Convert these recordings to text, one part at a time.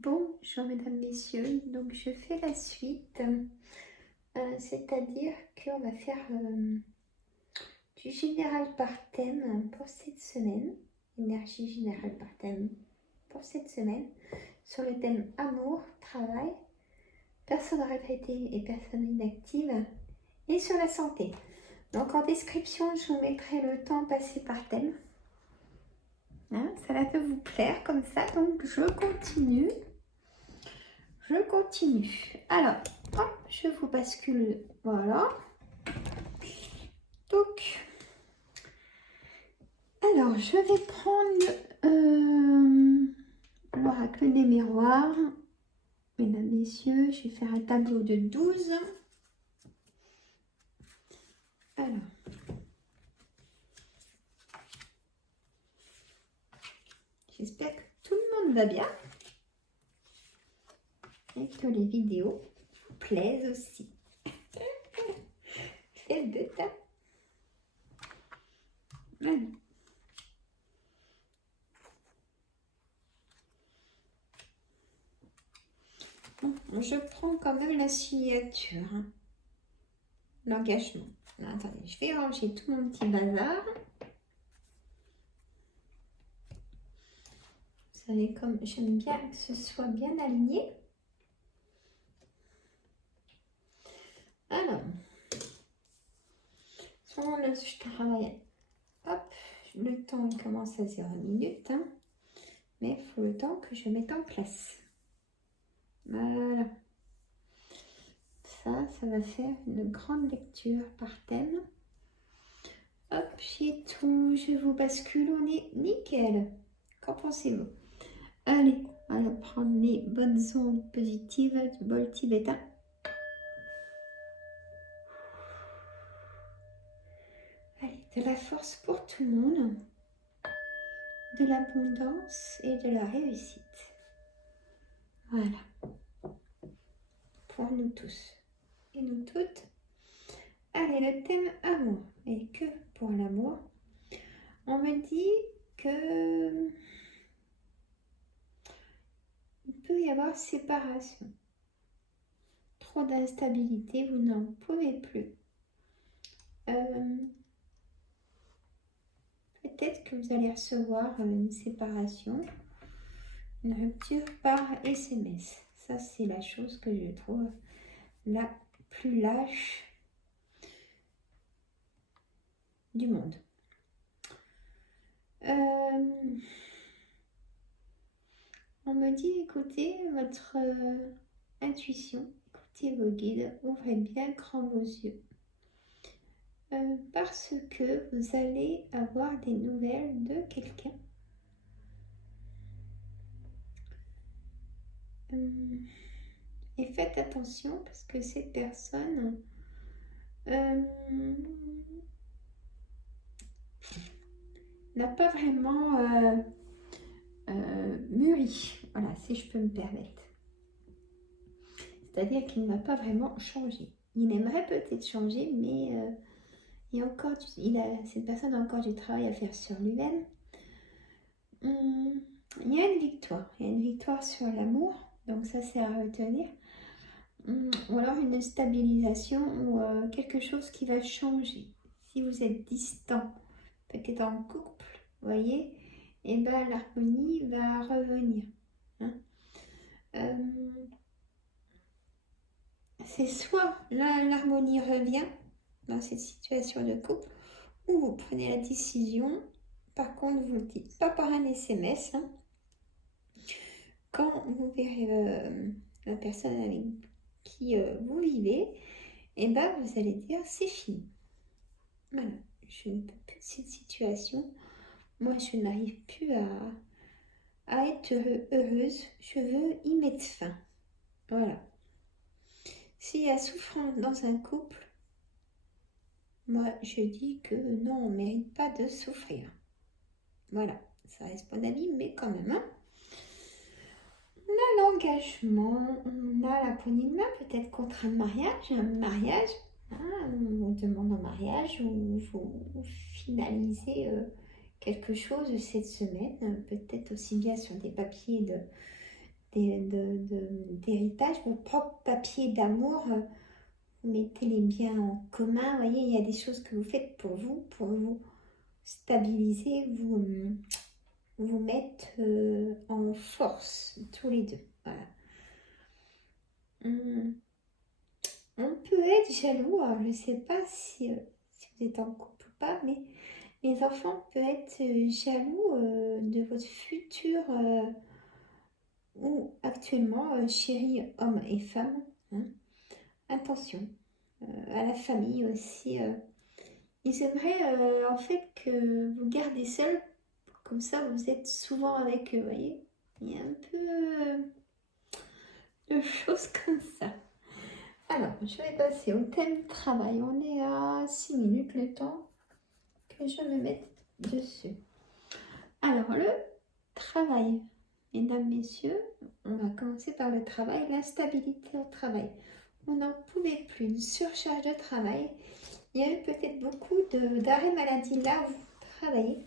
Bonjour mesdames, messieurs, donc je fais la suite, c'est-à-dire qu'on va faire du général par thème pour cette semaine, énergie générale par thème pour cette semaine, sur le thème amour, travail, personnes retraitées et personnes inactives, et sur la santé. Donc en description, je vous mettrai le temps passé par thème. Hein, ça va de vous plaire comme ça, donc je continue. Alors, hop, je vous bascule. Voilà. Donc, alors, je vais prendre l'oracle des miroirs. Mesdames, messieurs, je vais faire un tableau de 12. Alors, j'espère que tout le monde va bien et que les vidéos vous plaisent aussi. Faites de ta. Voilà. Bon, je prends quand même la signature, hein. L'engagement. Attendez, je vais ranger tout mon petit bazar. Vous savez, comme j'aime bien que ce soit bien aligné. Alors, là, je travaille. Hop, le temps il commence à 0 minutes, hein, mais il faut le temps que je mette en place. Voilà. Ça va faire une grande lecture par thème. Hop, j'ai tout, je vous bascule, on est nickel. Qu'en pensez-vous? Allez, on va prendre les bonnes ondes positives du bol tibétain. Allez, de la force pour tout le monde, de l'abondance et de la réussite. Voilà. Pour nous tous et nous toutes. Allez, le thème amour. Et que pour l'amour, on me dit que il peut y avoir séparation. Trop d'instabilité, vous n'en pouvez plus. Peut-être que vous allez recevoir une séparation, une rupture par SMS. Ça, c'est la chose que je trouve la plus lâche du monde. On me dit, écoutez votre intuition, écoutez vos guides, ouvrez bien grand vos yeux. Parce que vous allez avoir des nouvelles de quelqu'un. Et faites attention parce que cette personne n'a pas vraiment mûri, voilà, si je peux me permettre. C'est-à-dire qu'il ne va pas vraiment changer. Il aimerait peut-être changer, mais cette personne a encore du travail à faire sur lui-même. Il y a une victoire sur l'amour, donc ça c'est à retenir. Ou alors une stabilisation ou quelque chose qui va changer. Si vous êtes distant, peut-être en couple, vous voyez, et ben l'harmonie va revenir. Hein. C'est soit l'harmonie revient dans cette situation de couple, ou vous prenez la décision, par contre vous ne le dites pas par un SMS, hein. Quand vous verrez la personne avec qui vous vivez, et ben vous allez dire c'est fini. Voilà, je ne peux plus de cette situation. Moi, je n'arrive plus à être heureuse. Je veux y mettre fin. Voilà. S'il y a souffrance dans un couple, moi, je dis que non, on ne mérite pas de souffrir. Voilà, ça reste mon avis, mais quand même. Hein. On a l'engagement, on a la poignée de main, peut-être contre un mariage. Hein, on demande un mariage ou vous finalisez quelque chose cette semaine, peut-être aussi bien sur des papiers d'héritage, vos propres papiers d'amour, vous mettez les biens en commun. Vous voyez, il y a des choses que vous faites pour vous stabiliser, vous mettre en force, tous les deux. Voilà. On peut être jaloux, alors je ne sais pas si vous êtes en couple ou pas, mais les enfants peuvent être jaloux de votre futur ou actuellement chéri homme et femme. Hein. Attention, à la famille aussi. Ils aimeraient en fait que vous gardez seul, comme ça vous êtes souvent avec eux, vous voyez. Il y a un peu de choses comme ça. Alors, je vais passer au thème travail. On est à 6 minutes, le temps que je me mette dessus. Alors, le travail. Mesdames, messieurs, on va commencer par le travail, l'instabilité au travail. On n'en pouvait plus, une surcharge de travail. Il y a eu peut-être beaucoup d'arrêts maladie là où vous travaillez.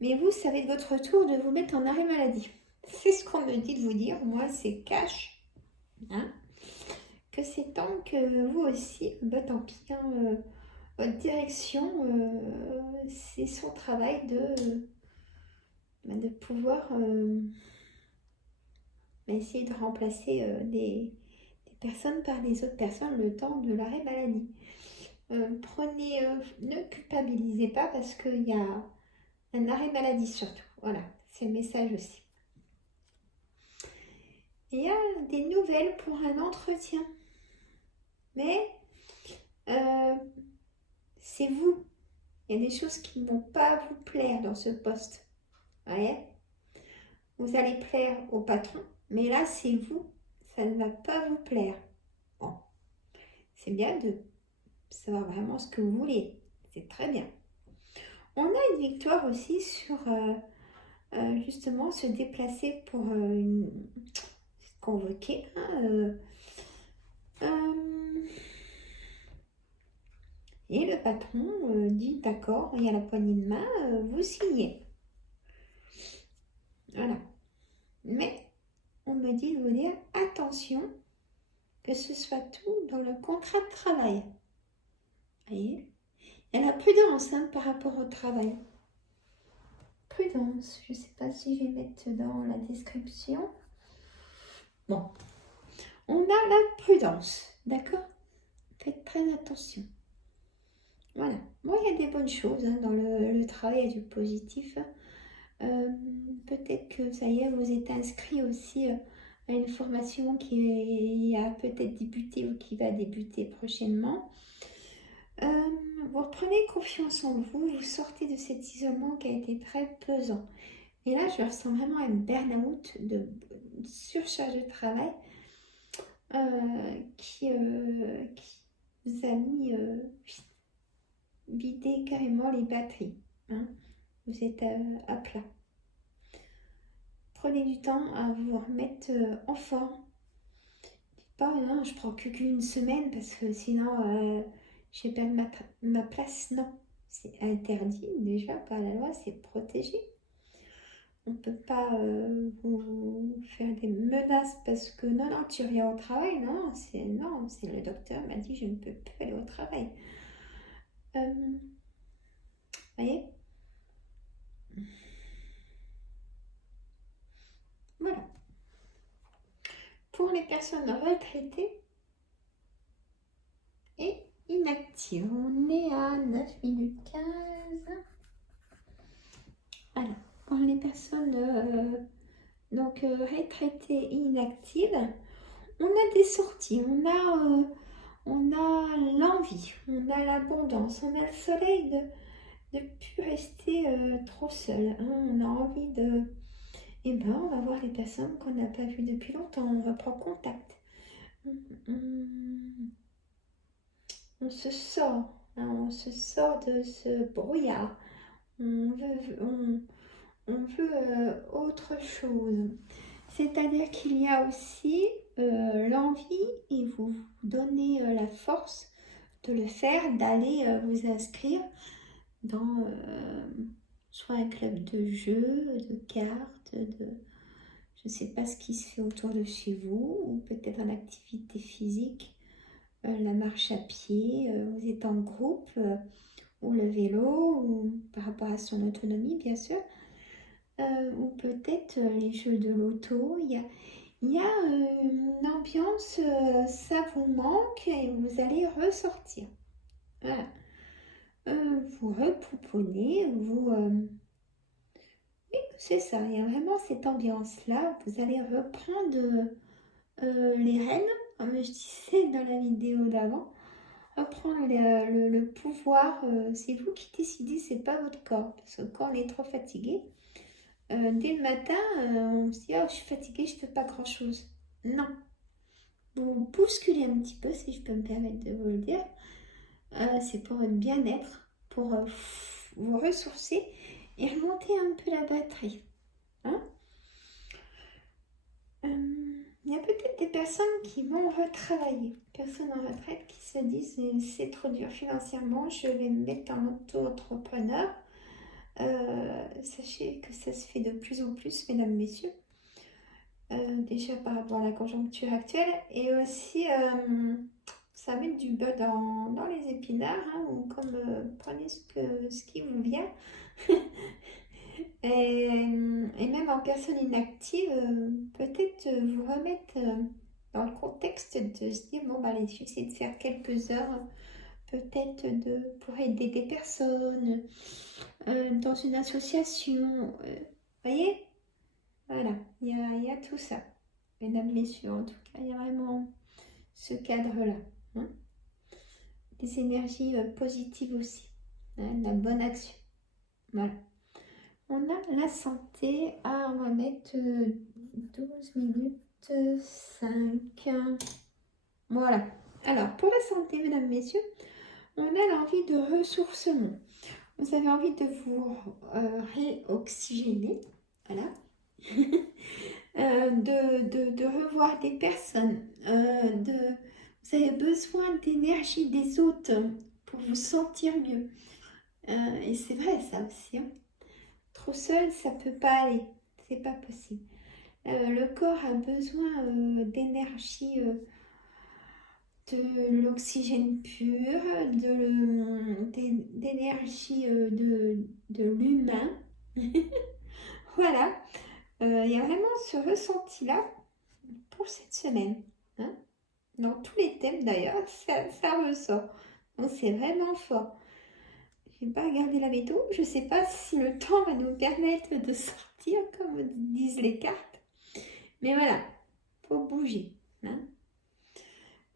Mais vous savez de votre tour de vous mettre en arrêt maladie. C'est ce qu'on me dit de vous dire. Moi, c'est cash. Hein, que c'est temps que vous aussi, bah, tant pis, hein, votre direction, c'est son travail de pouvoir essayer de remplacer des personnes par des autres personnes le temps de l'arrêt maladie. Ne culpabilisez pas parce qu'il y a un arrêt maladie surtout. Voilà, c'est le message aussi. Il y a des nouvelles pour un entretien. Mais c'est vous. Il y a des choses qui ne vont pas vous plaire dans ce poste. Vous voyez ? Vous allez plaire au patron, mais là, c'est vous. Ça ne va pas vous plaire. Bon. C'est bien de savoir vraiment ce que vous voulez. C'est très bien. On a une victoire aussi sur justement se déplacer pour convoquer. Et le patron dit d'accord, il y a la poignée de main, vous signez. Voilà. Mais on me dit de vous dire attention que ce soit tout dans le contrat de travail. Vous voyez ? Il y a la prudence par rapport au travail. Prudence, je ne sais pas si je vais mettre dans la description. Bon, on a la prudence, d'accord ? Faites très attention. Voilà. Moi, il y a des bonnes choses dans le travail, il y a du positif. Peut-être que ça y est, vous êtes inscrit aussi à une formation qui a peut-être débuté ou qui va débuter prochainement. Vous reprenez confiance en vous, vous sortez de cet isolement qui a été très pesant. Et là, je ressens vraiment un burn-out de surcharge de travail qui vous a mis vider carrément les batteries. Hein. Vous êtes à plat. Prenez du temps à vous remettre en forme. Dites pas, non, je prends qu'une semaine parce que sinon je vais perdre ma place. Non, c'est interdit déjà par la loi, c'est protégé. On ne peut pas vous faire des menaces parce que non, tu viens au travail. Non, c'est le docteur m'a dit je ne peux plus aller au travail. Vous voyez ? Voilà. Pour les personnes retraitées et inactives, on est à 9 minutes 15. Alors, pour les personnes retraitées et inactives, on a des sorties, on a l'envie, on a l'abondance, on a le soleil de ne plus rester trop seul. Hein. On a envie de... on va voir les personnes qu'on n'a pas vues depuis longtemps, on reprend contact. On se sort, hein, on se sort de ce brouillard. On veut autre chose. C'est-à-dire qu'il y a aussi l'envie et vous donnez la force de le faire, d'aller vous inscrire dans soit un club de jeux, de cartes, Je ne sais pas ce qui se fait autour de chez vous, ou peut-être en activité physique, la marche à pied, vous êtes en groupe, ou le vélo, ou par rapport à son autonomie, bien sûr, ou peut-être les jeux de loto. Il y a une ambiance, ça vous manque et vous allez ressortir. Voilà. Vous repouponez, oui, c'est ça, il y a vraiment cette ambiance-là. Vous allez reprendre les rênes, comme je disais dans la vidéo d'avant. Reprendre le pouvoir, c'est vous qui décidez, c'est pas votre corps. Parce que quand on est trop fatigué, dès le matin, on se dit, oh, je suis fatiguée, je ne fais pas grand-chose. Non. Vous bousculez un petit peu, si je peux me permettre de vous le dire. C'est pour votre bien-être, pour vous ressourcer et remonter un peu la batterie. Hein. Il y a peut-être des personnes qui vont retravailler, personnes en retraite qui se disent c'est trop dur financièrement, je vais me mettre en auto-entrepreneur. Sachez que ça se fait de plus en plus, mesdames, messieurs. Déjà par rapport à la conjoncture actuelle, et aussi ça met du beurre dans les épinards, hein, ou comme prenez ce qui vous vient. Et même en personne inactive, peut-être vous remettre dans le contexte de se dire, bon, bah, allez, je vais essayer de faire quelques heures, peut-être pour aider des personnes, dans une association, voyez? Voilà, il y a tout ça. Mesdames, messieurs, en tout cas, il y a vraiment ce cadre-là. Hein. Des énergies positives aussi, hein, la bonne action. Voilà. On a la santé. Ah, on va mettre 12 minutes 5. Voilà. Alors, pour la santé, mesdames, messieurs, on a l'envie de ressourcement. Vous avez envie de vous réoxygéner. Voilà. De revoir des personnes. Vous avez besoin d'énergie des autres pour vous sentir mieux. Et c'est vrai, ça aussi. Hein. Trop seul, ça peut pas aller. C'est pas possible. Le corps a besoin d'énergie, de l'oxygène pur, d'énergie de l'humain. Voilà. Il y a vraiment ce ressenti-là pour cette semaine. Hein. Dans tous les thèmes d'ailleurs, ça ressort. Donc c'est vraiment fort. Je n'ai pas regardé la météo. Je ne sais pas si le temps va nous permettre de sortir, comme disent les cartes. Mais voilà, il faut bouger. Hein.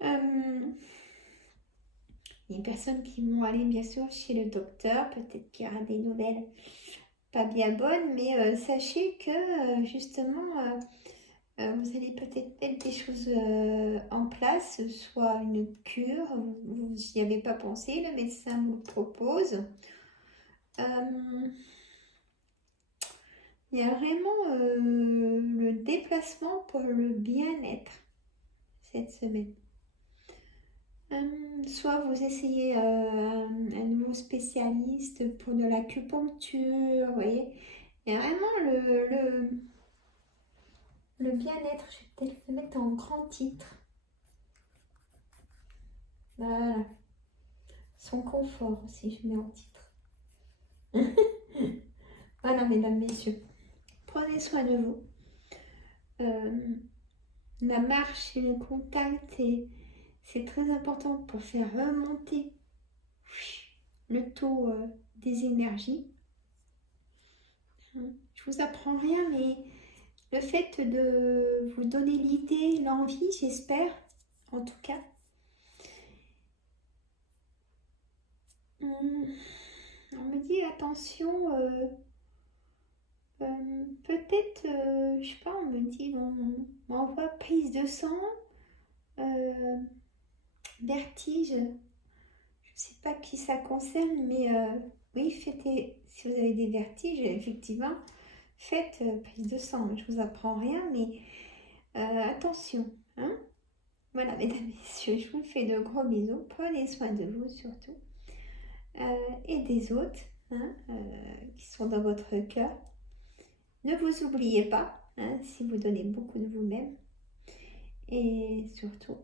Il y a des personnes qui vont aller bien sûr chez le docteur. Peut-être qu'il y aura des nouvelles pas bien bonnes. Mais sachez que justement, vous allez peut-être mettre des choses en place. Soit une cure, vous n'y avez pas pensé. Le médecin vous le propose. Il y a vraiment le déplacement pour le bien-être cette semaine. Soit vous essayez un nouveau spécialiste pour de l'acupuncture, vous voyez. Il y a vraiment le bien-être. Je vais peut-être le mettre en grand titre. Voilà. Son confort aussi, je mets en titre. Voilà, mesdames, messieurs. Prenez soin de vous. La marche et le contact, c'est très important pour faire remonter le taux des énergies. Je vous apprends rien, mais le fait de vous donner l'idée, l'envie, j'espère, en tout cas. On me dit attention, peut-être, je sais pas, on me dit, on m'envoie prise de sang, vertige. Je ne sais pas qui ça concerne, mais oui, si vous avez des vertiges, effectivement, faites prise de sang. Je vous apprends rien, mais attention. Hein. Voilà, mesdames, messieurs, je vous fais de gros bisous. Prenez soin de vous surtout. Et des autres, hein, qui sont dans votre cœur. Ne vous oubliez pas. hein, si vous donnez beaucoup de vous-même. Et surtout,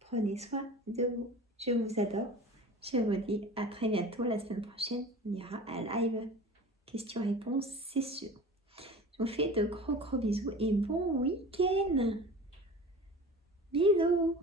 prenez soin de vous. Je vous adore. Je vous dis à très bientôt. La semaine prochaine, il y aura un live questions-réponses, c'est sûr. Je vous fais de gros bisous et bon week-end. Bisous.